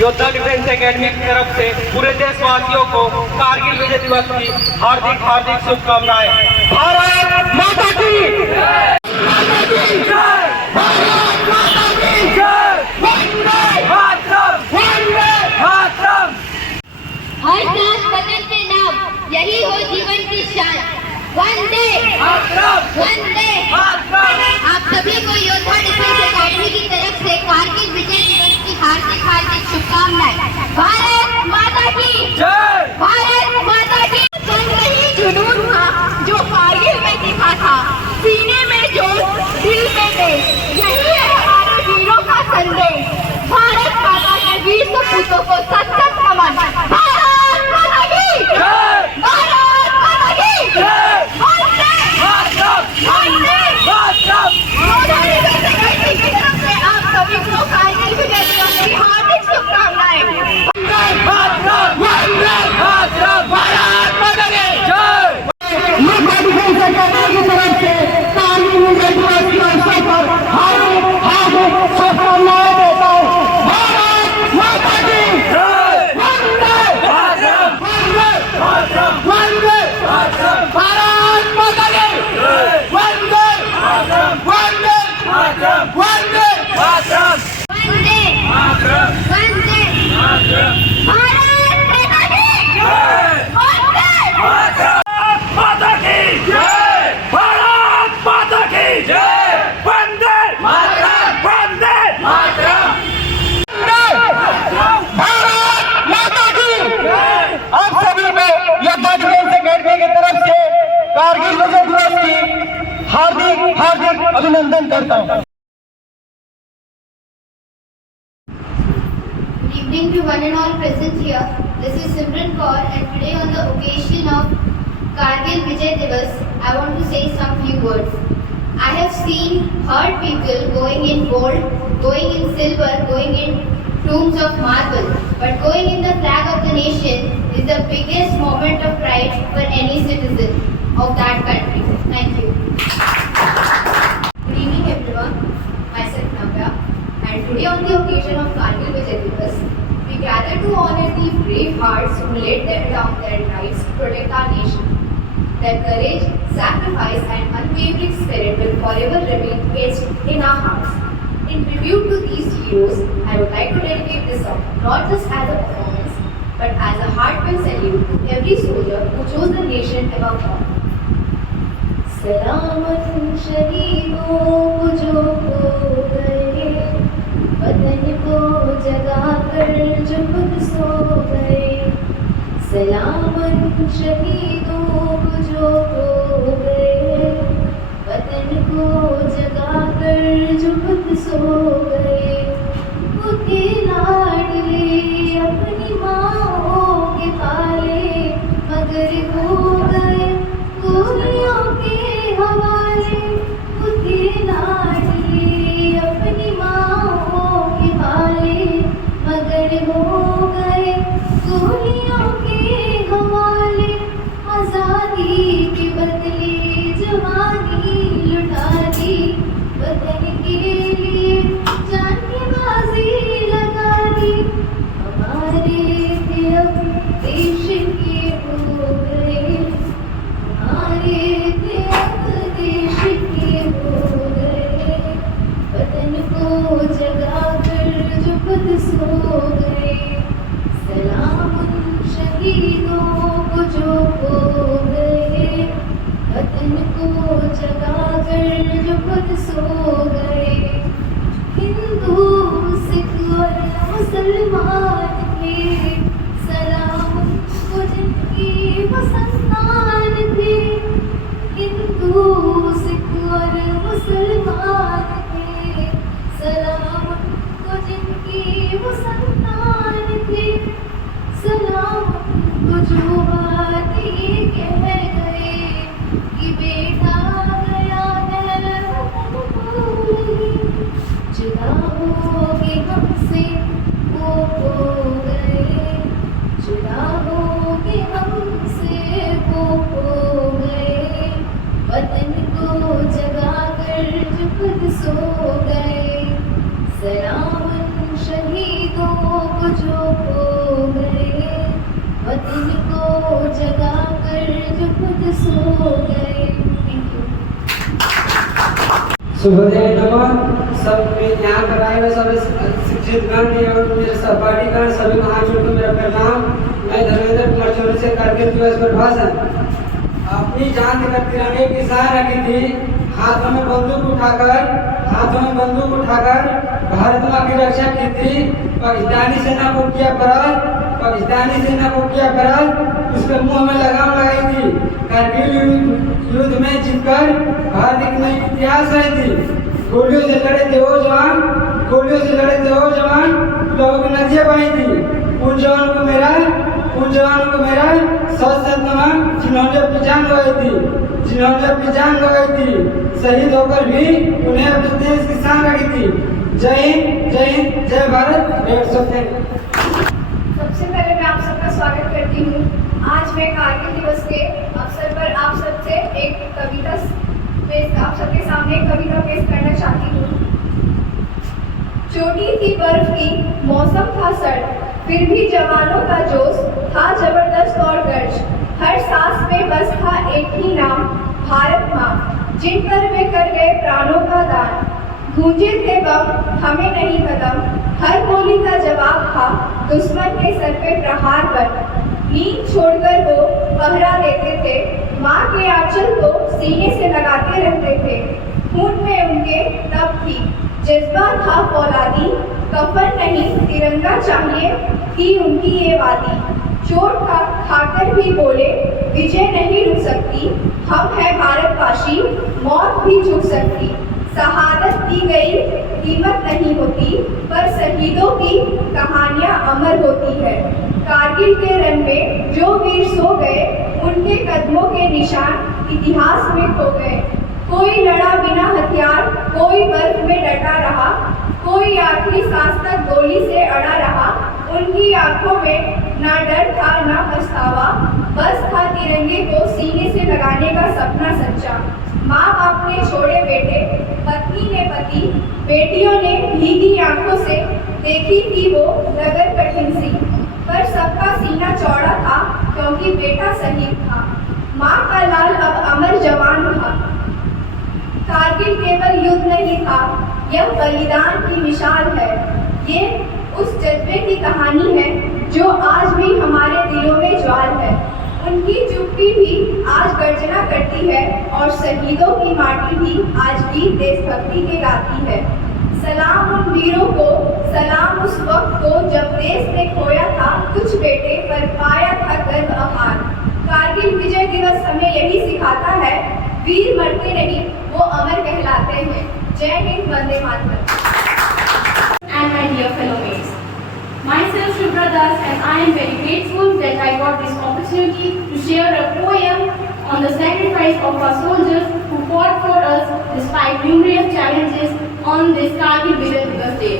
योद्धा defence academy की तरफ से पूरे देशवासियों को कारगिल विजय दिवस की हार्दिक हार्दिक शुभकामनाएं। भारत माता की जय! भारत माता की जय! वंदे मातरम! वंदे मातरम! हर सांस बदलते नाम यही हो जीवन की शान। वंदे मातरम! वंदे मातरम! आप सभी को योद्धा डिफेंस एकेडमी की तरफ से कारगिल विजय दिवस की हार्दिक हार्दिक शुभकामनाएं। भारत माता की जय! भारत माता की जंग ही जुनून था जो कारगिल में दिखा था, सीने में जोश दिल में देश, यही है हमारे वीरों का संदेश। भारत माता के वीर सपूतों को सत सत नमन। भारत माता की जय! भारत माता की जय! वंदे मातरम! वंदे मातरम! योद्धा डिफेंस एकेडमी की तरफ से आप सभी को कारगिल विजय दिवस की हार्दिक शुभकामनाएं। मातरम! वंदे मातरम! भारत माता की जय! योद्धा डिफेंस एकेडमी की तरफ से कारगिल विजय दिवस के अवसर पर हार्दिक हार्दिक शुभकामनाएं देता हूँ। भारत माता की जय! वंदे मातरम! वंदे मातरम! वंदे मातरम! भारत माता की जय! वंदे मातरम! वंदे मातरम! वंदे मातरम! वंदे मातरम! वंदे मातरम! भारत माता की जय! वंदे भारत माता की जय! भारत माता की जय! वंदे मातरम! वंदे मातरम! भारत माता की आप सभी में योद्धा डिफेंस एकेडमी की तरफ से कारगिल विजय दिवस की हार्दिक हार्दिक अभिनंदन करता हूँ। Good evening to one and all present here. This is Simran Kaur, and today on the occasion of Kargil Vijay Divas, I want to say some few words. I have seen, heard people going in gold, going in silver, going in tombs of marble, but going in the flag of the nation is the biggest moment of pride for any citizen of that country. Thank you. Good evening everyone. Myself Navya. And today on the occasion of Kargil Vijay Divas, we gather to honor the brave hearts who laid down their lives to protect our nation. Their courage, sacrifice and unwavering spirit will forever remain etched in our hearts. In tribute to these heroes, I would like to dedicate this song not just as a performance, but as a heartfelt salute to every soldier who chose the nation above all. सलामत शहीदों को जो खो गए, वतन को जगा कर जो खुद सो गए। सलामत शहीदों को जो खो गए, वतन को जगा कर जो खुद सो गए। उनके लाडले अपनी माँओं के पाले, मगर हो गए गोलियों के हवाले। उनके लाडले अपनी माँओं के पाले, मगर हो गए गोलियों के हवाले। आज़ादी के बदले जवानी लुटा दी, वतन के लिए जान की बाजी लगा दी। हमारे थे अब देश के हो गए, हमारे थे अब देश के हो गए। वतन को जगा कर जो खुद सो गए। सलाम उन शहीदों को जो खो गए, वतन को जगा कर जो खुद सो गए। हिंदू सिख और मुसलमान थे, सलाम उनको जिनकी वो संतान थे। हिंदू सिख और मुसलमान थे, सलाम उनको जिनकी वो संतान थे। सलाम उनको जो बात ये कह गए कि बेटा गया है वतन भूल ही। जुदा होगे हमसे वो हो गए, जुदा होगे हमसे वो हो गए। वतन को जगा कर जो खुद सो गए। सलाम उन शहीदों को जो मत सो गए। Thank you. शुभोदय नमः। सब यहाँ पर आए हुए सभी शिक्षित गण एवं मेरे सहपाठी गण सभी को हाथ जोड़कर मेरा प्रणाम। मैं धर्मेंद्र कुमार चौधरी से कारगिल दिवस पर भाषण। अपनी जान देकर तिरंगे की सहाय रखी थी, हाथों में बंदूक उठाकर भारत माँ की रक्षा की थी। पाकिस्तानी सेना को किया परास्त, उसके मुंह में लगाम लगाई थी। कारगिल युद्ध में जीतकर भारत एक नई इतिहास रही थी। गोलियों से लड़े थे वो जवान, लोगों की नदियाँ बही थी। उन जवानों को मेरा सत नमन, जिन्होंने अपनी जान गवाई थी, शहीद होकर भी उन्हें अपने देश की शान रखी थी। जय हिंद, जय भारत। सबसे पहले मैं आप सबका स्वागत करती हूँ। आज मैं कारगिल दिवस के अवसर पर आप सबके सामने एक कविता पेश करना चाहती हूँ। चोटी थी बर्फ की, मौसम था सर्द, फिर भी जवानों का जोश था जबरदस्त और गर्ज। हर सांस में बस था एक ही नाम, भारत माँ, जिन पर वे कर गए प्राणों का दान। गूंजे थे बम, हमें नहीं कदम, हर गोली का जवाब था दुश्मन के सर पे प्रहार कर। नींद छोड़कर वो पहरा देते थे, माँ के आंचल को सीने से लगाते रहते थे। खून में उनके तब थी, जज्बा था फौलादी, कफन नहीं तिरंगा चाहिए थी उनकी ये वादी। चोट खाकर भी बोले, विजय नहीं रुक सकती, हम हैं भारतवासी, मौत भी झुक सकती। शहादत दी गई कीमत नहीं होती, पर शहीदों की कहानियां अमर होती है। कारगिल के रण में जो वीर सो गए, उनके कदमों के निशान इतिहास में खो गए। कोई लड़ा बिना हथियार, कोई बर्फ में डटा रहा, कोई आखिरी सांस तक गोली से अड़ा रहा। उनकी आंखों में ना डर था ना पछतावा, बस था तिरंगे को सीने से लगाने का सपना सच्चा। माँ बाप ने छोड़े बेटे, पत्नी ने पति, बेटियों ने भीगी आंखों से देखी थी वो डगर कठिन सी, पर सबका सीना चौड़ा था क्योंकि बेटा शहीद था। माँ का लाल अब अमर जवान था। कारगिल केवल युद्ध नहीं था, यह बलिदान की मिसाल है। ये उस जज्बे की कहानी है जो आज भी हमारे दिलों में ज्वाल है। उनकी चुप्पी भी आज गर्जना करती है और शहीदों की माटी भी आज भी देशभक्ति के गाती है। सलाम उन वीरों को, सलाम उस वक्त को जब देश ने खोया था कुछ बेटे पर पाया था गर्व अपार। कारगिल विजय दिवस हमें यही सिखाता है, वीर मरते नहीं, वो अमर कहलाते हैं। जय Hind, Vande Mataram. And my dear fellow mates, myself Shubhra Das, and I am very grateful that I got this opportunity to share a poem on the sacrifice of our soldiers who fought for us despite numerous challenges on this Kargil Vijay Divas Day.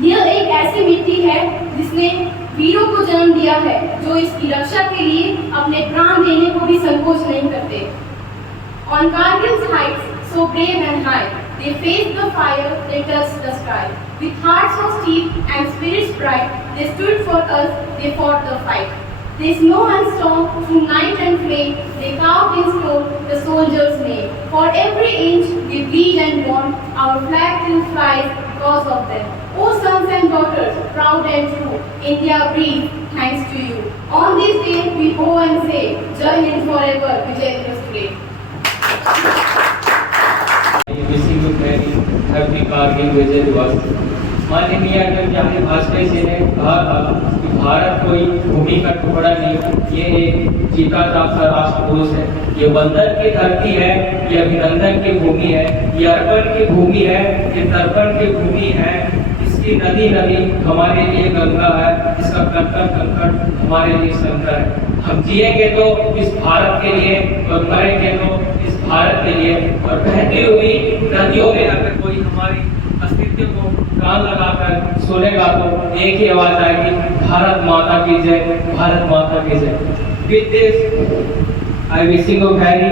यह एक ऐसी मिट्टी है जिसने वीरों को जन्म दिया है, जो इसकी रक्षा के लिए अपने प्राण देने को भी संकोच नहीं करते। On Kargil's heights, so brave and high, they faced the fire, they touched the sky. With hearts so steep and spirits bright, they stood for us, they fought the fight. They snow and storm, through night and flame, they carved in stone the soldier's name. For every inch they bleed and mourn, our flag still flies because of them. O sons and daughters, proud and true, India breathe, thanks to you. On this day we bow and say, Jai Hind forever, Vijay Divas today. Wishing you very happy Kargil Vijay Divas. माननीय अटल बिहारी वाजपेयी जी ने कहा था कि भारत कोई भूमि का टुकड़ा नहीं, ये एक जीता जागता राष्ट्र पुरुष है। ये वंदन की धरती है, ये अभिनंदन की भूमि है, ये अर्पण की भूमि है, ये तर्पण की भूमि है। इसकी नदी नदी हमारे लिए गंगा है, इसका कंकड़ कंकड़ हमारे लिए शंकर है। हम जिएंगे तो इस भारत के लिए और मरेंगे तो इस भारत के लिए। और बहती हुई नदियों में अगर कोई हमारी अस्तित्व को कान लगाकर सुनेगा तो एक ही आवाज आएगी, भारत माता की जय, भारत माता की जय। With this, I wishing you very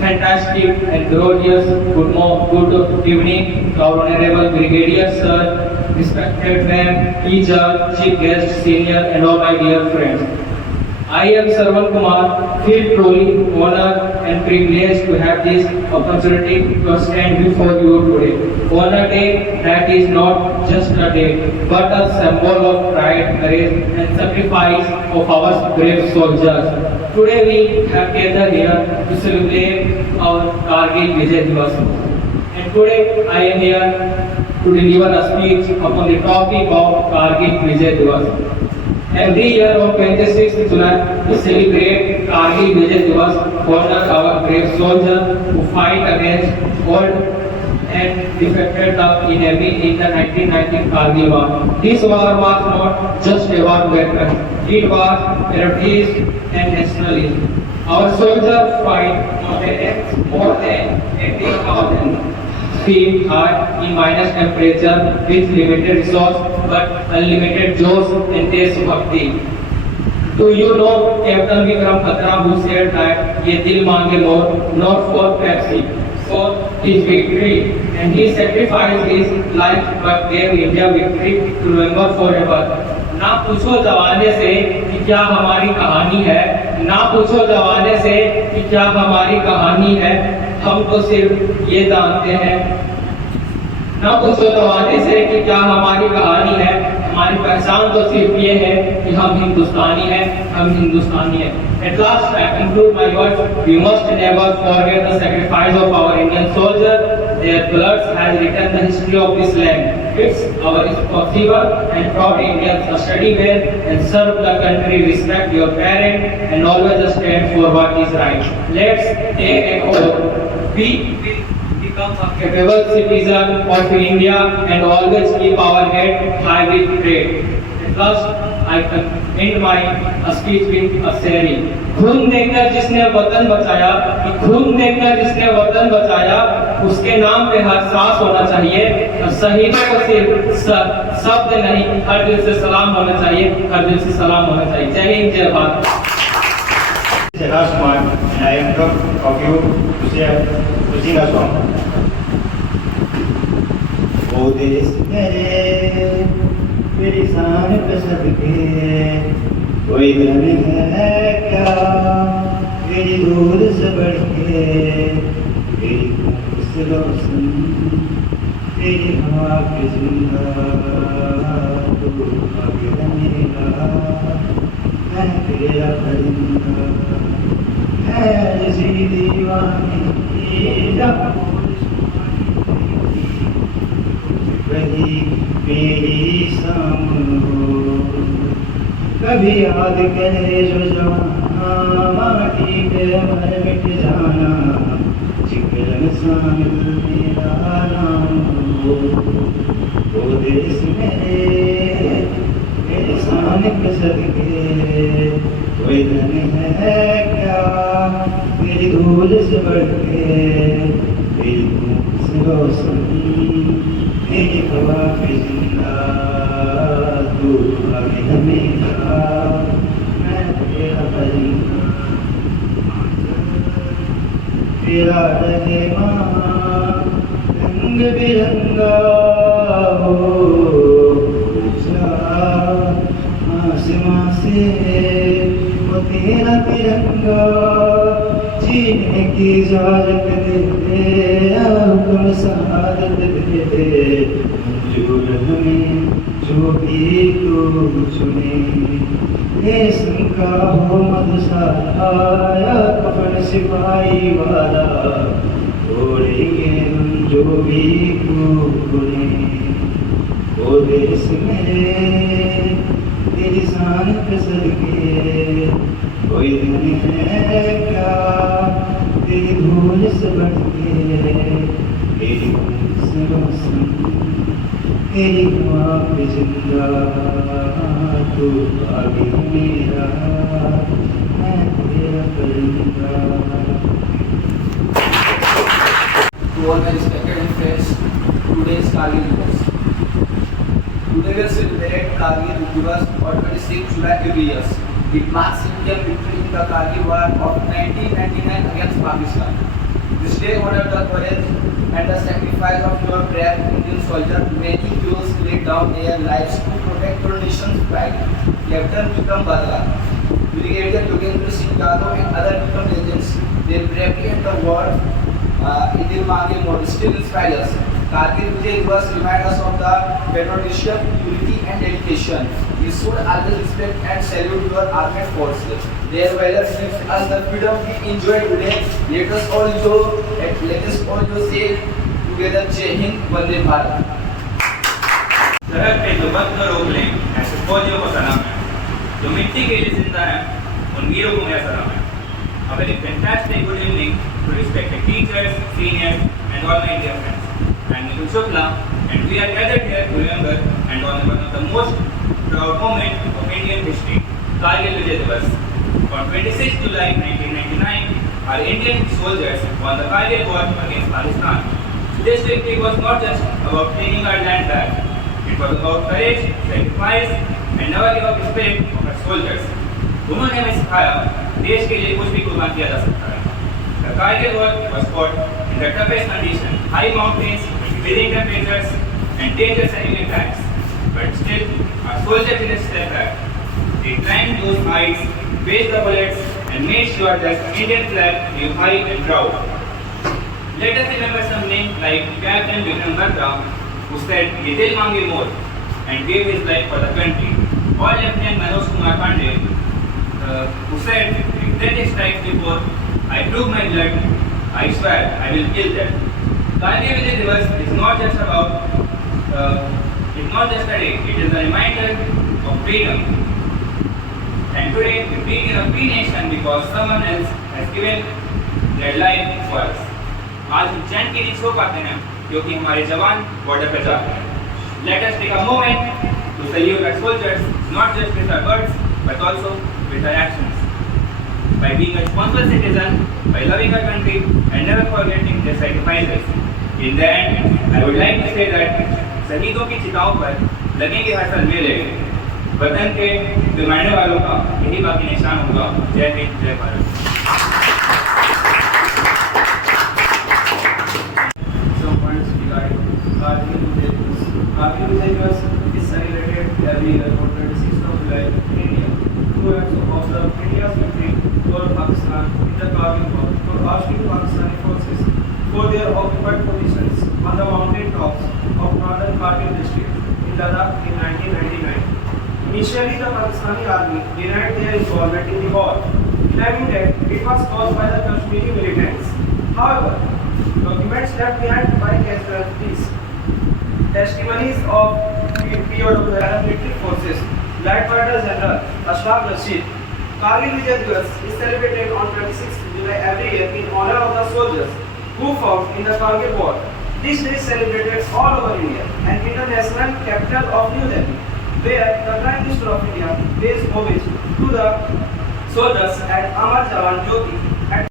fantastic and glorious good evening to our honorable brigadier sir, respected ma'am, teacher, chief guest, senior, and all my dear friends. I am Sarwan Kumar, feel truly honored and privileged to have this opportunity to stand before you today. On a day that is not just a day, but a symbol of pride, courage, and sacrifice of our brave soldiers. Today we have gathered here to celebrate our Kargil Vijay Divas. And today I am here to deliver a speech upon the topic of Kargil Vijay Divas. Every year on 26th July, we celebrate Kargil Vijay Divas, honor our brave soldiers who fight against old and defected the enemy in the 1919 Kargil War. This war was not just a war weapon; it was patriotism and nationalism. Our soldiers fight more than 80,000 feet high in minus temperature with limited resource but unlimited josh and देशभक्ति. Do you know Captain Vikram Batra who said that ये दिल मांगे मोर not for Pepsi, for his victory, and he sacrificed his life but gave India victory to remember forever. ना पूछो जवाने से कि क्या हमारी कहानी है, ना पूछो जवाने से कि क्या हमारी कहानी है, हम तो सिर्फ ये जानते हैं. ना पूछो जवाने से कि क्या हमारी कहानी है, हमारी पहचान तो सिर्फ ये है कि हम हिंदुस्तानी हैं, हम हिंदुस्तानी हैं. At last, I conclude my words. We must never forget the sacrifice of our Indian soldiers. Their blood has written the history of this land. It's our responsible and proud Indians to study well and serve the country, respect your parents, and always stand for what is right. Let's take an oath. We will become a capable citizen of India and always keep our head high with pride. At last, I end my speech with a saying. खून देकर जिसने वतन बचाया, कि खून देकर जिसने वतन बचाया, उसके नाम पे हर सांस होना चाहिए. शहीदों को सिर्फ शब्द नहीं, हर दिल से सलाम होना चाहिए, हर दिल से सलाम होना चाहिए. जय हिंद, जय Bharat. Kumar, and I am proud of you to sing a song. ओ देश मेरे, तेरी शान पे सदके, कोई धन है क्या तेरी दूर से बढ़ के, तेरी खूब से रोशन, तेरी हवा पे जिंदा, तू आगे बनेगा, मैं तेरा परिंदा, है जी दीवानी वही मेरी सामने हो. कभी याद करे जो जवाना, माटी पे मर मिट जाना, जिक्र शामिल मेरा नाम हो. वो देश मेरे, मेरे शान पे सदके, कोई धन है क्या तेरी धूल से बढ़ के, तेरी धूप से रोशन, तेरी हवा पे जिंदा, तू आगे हमेशा, मैं तेरा परिंदा. तेरा रहे माँ रंग बिरंगा हो, आसमां से वो तेरा तिरंगा, जीने की इजाजत दे दे, हुक्म शहादत दे दे. मंजूर हमें जो भी तू चुने, रेशम का हो मधुशाला या कफन सिपाही वाला, ओढ़ेंगे हम जो भी तू चुने. ओ देश मेरे, तेरी शान पे सदके, कोई धन है क्या तेरी धूल से बढ़ के, तेरी खून से रोशन, तेरी हवा पे जिंदा, तू आगे मेरा, मैं तेरा परिंदा. To all my respected friends, today is Kargil Divas. Today we celebrate Kargil Divas on 26 July every year. It marks Indian victory in the Kargil War of 1999 against Pakistan. This day honors the courage and the sacrifice of your brave Indian soldiers. Many heroes laid down their lives to protect your nation's pride. Captain Vikram Batra, Brigadier Yogendra Singh Yadav and other become legends. Their bravery and the war in Dil Mange mode still inspire us. Kargil Vijay Divas remind us of the patriotism, unity and dedication. We should always respect and salute your armed forces. Their valor gives us the freedom we enjoy today. Let us all say together Jai Hind, Vande Bharat. सरहद पे जो वक्त रोक लें ऐसे फौजियों को सलाम है, जो मिट्टी के लिए जिंदा है उन वीरों को मेरा सलाम है. A very fantastic good evening to respected teachers, seniors and all my dear friends. I am Nikhil Shukla and we are gathered here to remember and honor one of the most proud moments of Indian history, Kargil Vijay Divas. On 26 July 1999, our Indian soldiers won the Kargil war against Pakistan. This victory was not just about taking our land back. It was about courage, sacrifice and never give up spirit of our soldiers. उन्होंने हमें सिखाया देश के लिए कुछ भी कुर्बान किया जा सकता है. The Kargil war was fought in the toughest conditions, high mountains, freezing temperatures and dangerous enemy attacks. But still, our soldiers didn't step back. They climbed those heights, faced the bullets and made sure that the Indian flag flew high and proud. Let us remember some names like Captain Vikram Batra, who said he did Mange more and gave his life for the country, or Lieutenant Manoj Kumar Pandey, who said, if death strikes before I prove my blood, I swear I will kill them. Kargil Vijay Divas is not just a day, it is a reminder of freedom. And today we being in a free nation because someone else has given their life for us. आज हम चैन की नींद सो पाते हैं क्योंकि हमारे जवान border पर जाते हैं. Let us take a moment to salute our soldiers, not just with our words, but also with our actions. By being a responsible citizen, by loving our country, and never forgetting their sacrifices. In the end, I would like to say that शहीदों की चिताओं पर लगेंगे हर साल मेले. वतन के दिलवाने वालों का यही बाकी निशान होगा. जय हिंद, जय Bharat. Kargil Vijay Divas is celebrated every year on 26th of July in India. To observe India's victory over Pakistan in the Kargil war, for asking Pakistani forces for their occupied positions on the mountain tops of northern Kargil district in Ladakh in 1999. Initially, the Pakistani army denied their involvement in the war, claiming that it was caused by the Kashmiri militants. However, documents left behind by casualties, testimonies of POW paramilitary forces led by the General Ashraf Rashid. Kargil Vijay Divas is celebrated on 26th July every year in honor of the soldiers who fought in the Kargil war. This day is celebrated all over India and international capital of New Delhi, where the Prime Minister of India pays homage to the soldiers at Amar Jawan Jyoti